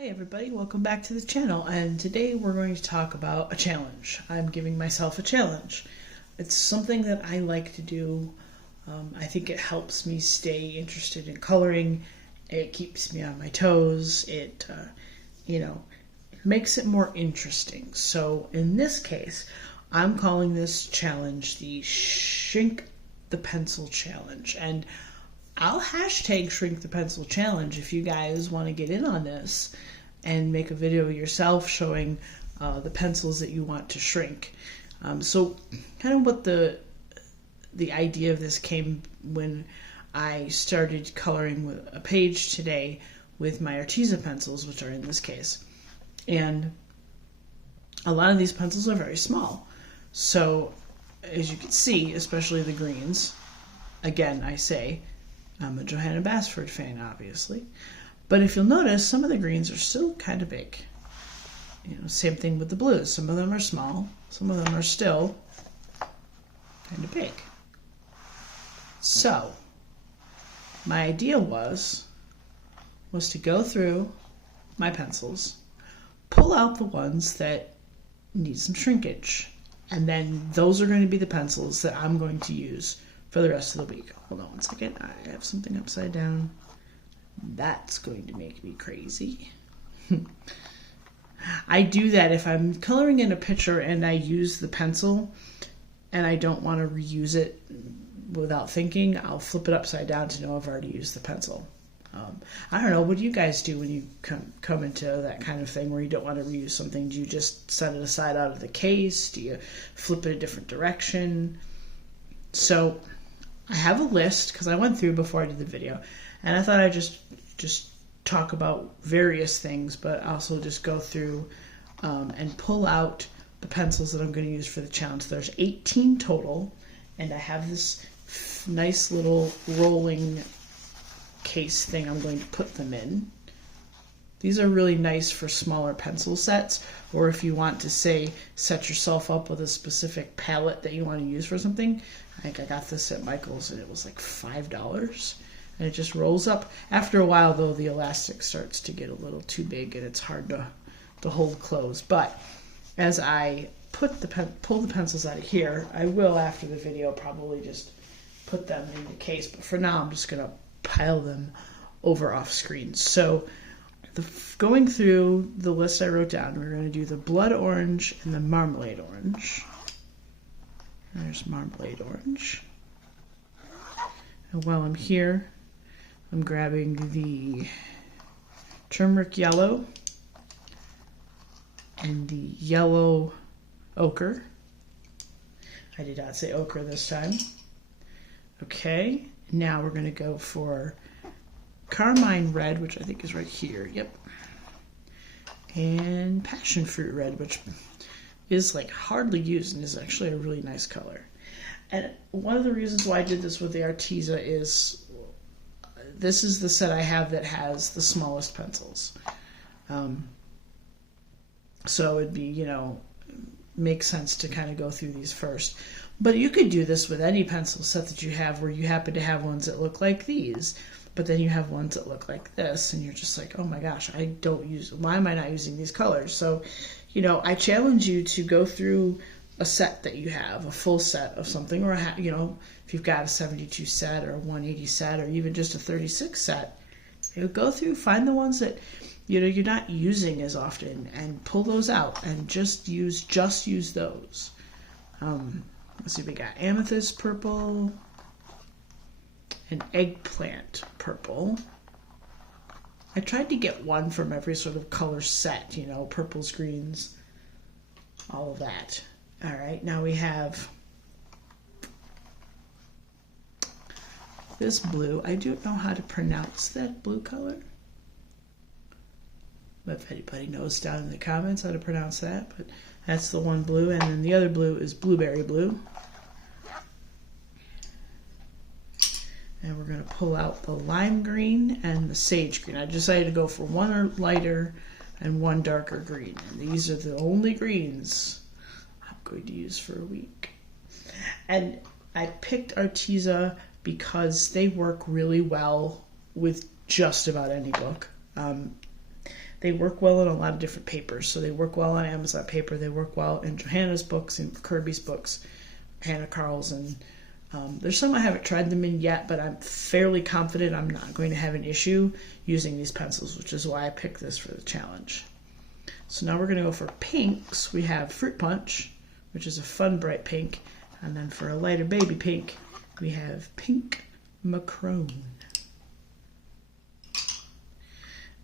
Hi everybody, welcome back to the channel, and today we're going to talk about a challenge. I'm giving myself a challenge. It's something that I like to do. I think it helps me stay interested in coloring. It keeps me on my toes. It makes it more interesting. So in this case, I'm calling this challenge the Shrink the Pencil Challenge, and I'll hashtag Shrink the Pencil Challenge if you guys want to get in on this and make a video yourself showing the pencils that you want to shrink. So kind of what the idea of this came when I started coloring with a page today with my Arteza pencils, which are in this case. And a lot of these pencils are very small. So as you can see, especially the greens, again, I say, I'm a Johanna Basford fan, obviously. But if you'll notice, some of the greens are still kind of big. Same thing with the blues. Some of them are small. Some of them are still kind of big. So, my idea was to go through my pencils, pull out the ones that need some shrinkage, and then those are going to be the pencils that I'm going to use for the rest of the week. Hold on one second. I have something upside down. That's going to make me crazy. I do that if I'm coloring in a picture and I use the pencil and I don't want to reuse it without thinking, I'll flip it upside down to know I've already used the pencil. I don't know, what do you guys do when you come into that kind of thing where you don't want to reuse something? Do you just set it aside out of the case? Do you flip it a different direction? So I have a list because I went through before I did the video, and I thought I'd just talk about various things, but also just go through and pull out the pencils that I'm going to use for the challenge. There's 18 total, and I have this nice little rolling case thing I'm going to put them in. These are really nice for smaller pencil sets, or if you want to, say, set yourself up with a specific palette that you want to use for something. I think I got this at Michael's and it was like $5. And it just rolls up. After a while, though, the elastic starts to get a little too big and it's hard to hold closed. But as I pull the pencils out of here, I will, after the video, probably just put them in the case. But for now, I'm just going to pile them over off screen. So going through the list I wrote down, we're going to do the blood orange and the marmalade orange. There's marmalade orange. And while I'm here, I'm grabbing the turmeric yellow and the yellow ochre. I did not say ochre this time. Okay, now we're going to go for carmine red, which I think is right here. Yep. And passion fruit red, which is like hardly used and is actually a really nice color. And one of the reasons why I did this with the Arteza is this is the set I have that has the smallest pencils. So it'd be, makes sense to kind of go through these first. But you could do this with any pencil set that you have where you happen to have ones that look like these, but then you have ones that look like this, and you're just like, oh my gosh, why am I not using these colors? So, I challenge you to go through a set that you have, a full set of something, or if you've got a 72 set or a 180 set or even just a 36 set, go through, find the ones that you're not using as often and pull those out and just use those. Let's see, we got amethyst purple and eggplant purple. I tried to get one from every sort of color set, purples, greens, all of that. All right, now we have this blue. I don't know how to pronounce that blue color. If anybody knows down in the comments how to pronounce that, but that's the one blue, and then the other blue is blueberry blue. And we're going to pull out the lime green and the sage green. I decided to go for one lighter and one darker green, and these are the only greens going to use for a week. And I picked Arteza because they work really well with just about any book. They work well in a lot of different papers. So they work well on Amazon paper. They work well in Johanna's books and Kirby's books, Hannah Carl's, and there's some I haven't tried them in yet, but I'm fairly confident I'm not going to have an issue using these pencils, which is why I picked this for the challenge. So now we're going to go for pinks. We have Fruit Punch, which is a fun bright pink, and then for a lighter baby pink, we have Pink Macron.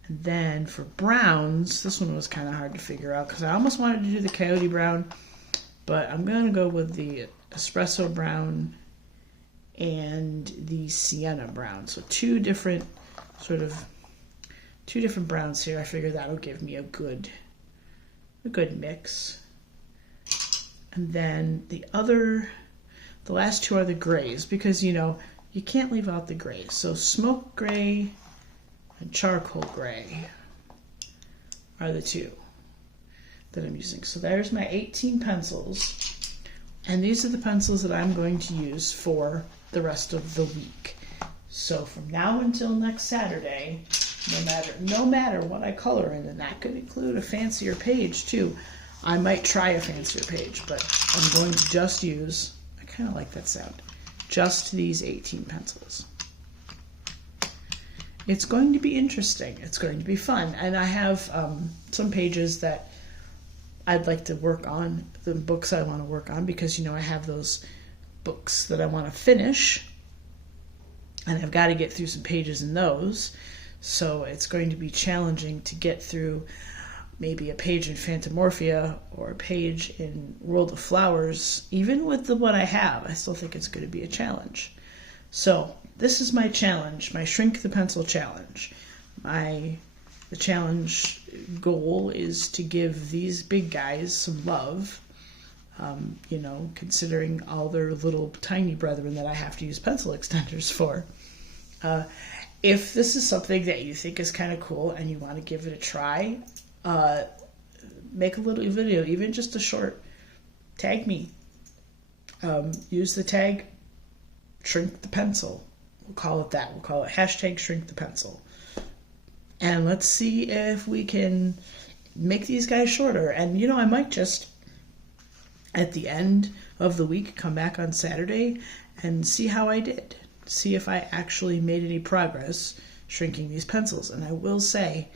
And then for browns, this one was kind of hard to figure out because I almost wanted to do the Coyote Brown, but I'm going to go with the Espresso Brown and the Sienna Brown. So two different browns here. I figure that'll give me a good mix. And then the last two are the grays because, you know, you can't leave out the grays. So Smoke Gray and Charcoal Gray are the two that I'm using. So there's my 18 pencils. And these are the pencils that I'm going to use for the rest of the week. So from now until next Saturday, no matter what I color in, and that could include a fancier page too. I might try a fancier page, but I'm going to just use, I kind of like that sound, just these 18 pencils. It's going to be interesting. It's going to be fun. And I have some pages that I'd like to work on, the books I want to work on, because, you know, I have those books that I want to finish, and I've got to get through some pages in those. So it's going to be challenging to get through maybe a page in Phantomorphia or a page in World of Flowers. Even with what I have, I still think it's going to be a challenge. So this is my challenge, my Shrink the Pencil challenge. The challenge goal is to give these big guys some love, you know, considering all their little tiny brethren that I have to use pencil extenders for. If this is something that you think is kind of cool and you want to give it a try, make a little video, even just a short, tag me. Use the tag Shrink the Pencil. We'll call it that. We'll call it hashtag Shrink the Pencil. And let's see if we can make these guys shorter. And, you know, I might just, at the end of the week, come back on Saturday and see how I did. See if I actually made any progress shrinking these pencils. And I will say,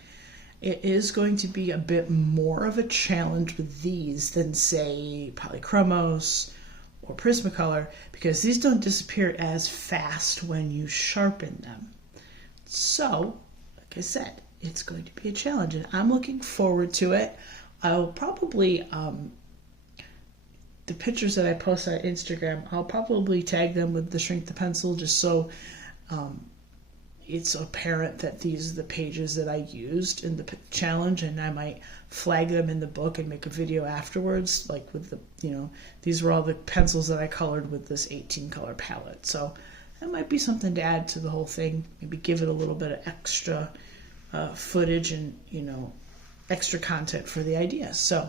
it is going to be a bit more of a challenge with these than, say, Polychromos or Prismacolor, because these don't disappear as fast when you sharpen them. So, like I said, it's going to be a challenge, and I'm looking forward to it. I'll probably, the pictures that I post on Instagram, I'll probably tag them with the Shrink the Pencil, just so it's apparent that these are the pages that I used in the challenge, and I might flag them in the book and make a video afterwards, like with the, you know, these were all the pencils that I colored with this 18 color palette. So that might be something to add to the whole thing, maybe give it a little bit of extra footage and, you know, extra content for the idea. So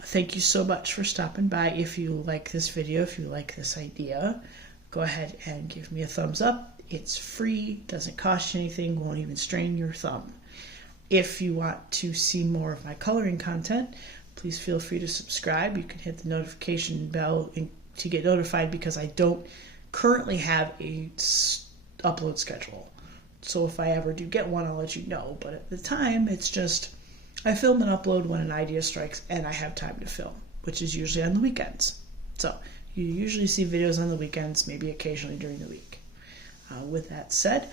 thank you so much for stopping by. If you like this video, if you like this idea, go ahead and give me a thumbs up. It's free, doesn't cost you anything, won't even strain your thumb. If you want to see more of my coloring content, please feel free to subscribe. You can hit the notification bell to get notified, because I don't currently have a upload schedule. So if I ever do get one, I'll let you know. But at the time, it's just I film and upload when an idea strikes and I have time to film, which is usually on the weekends. So you usually see videos on the weekends, maybe occasionally during the week. With that said,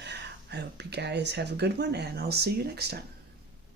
I hope you guys have a good one, and I'll see you next time.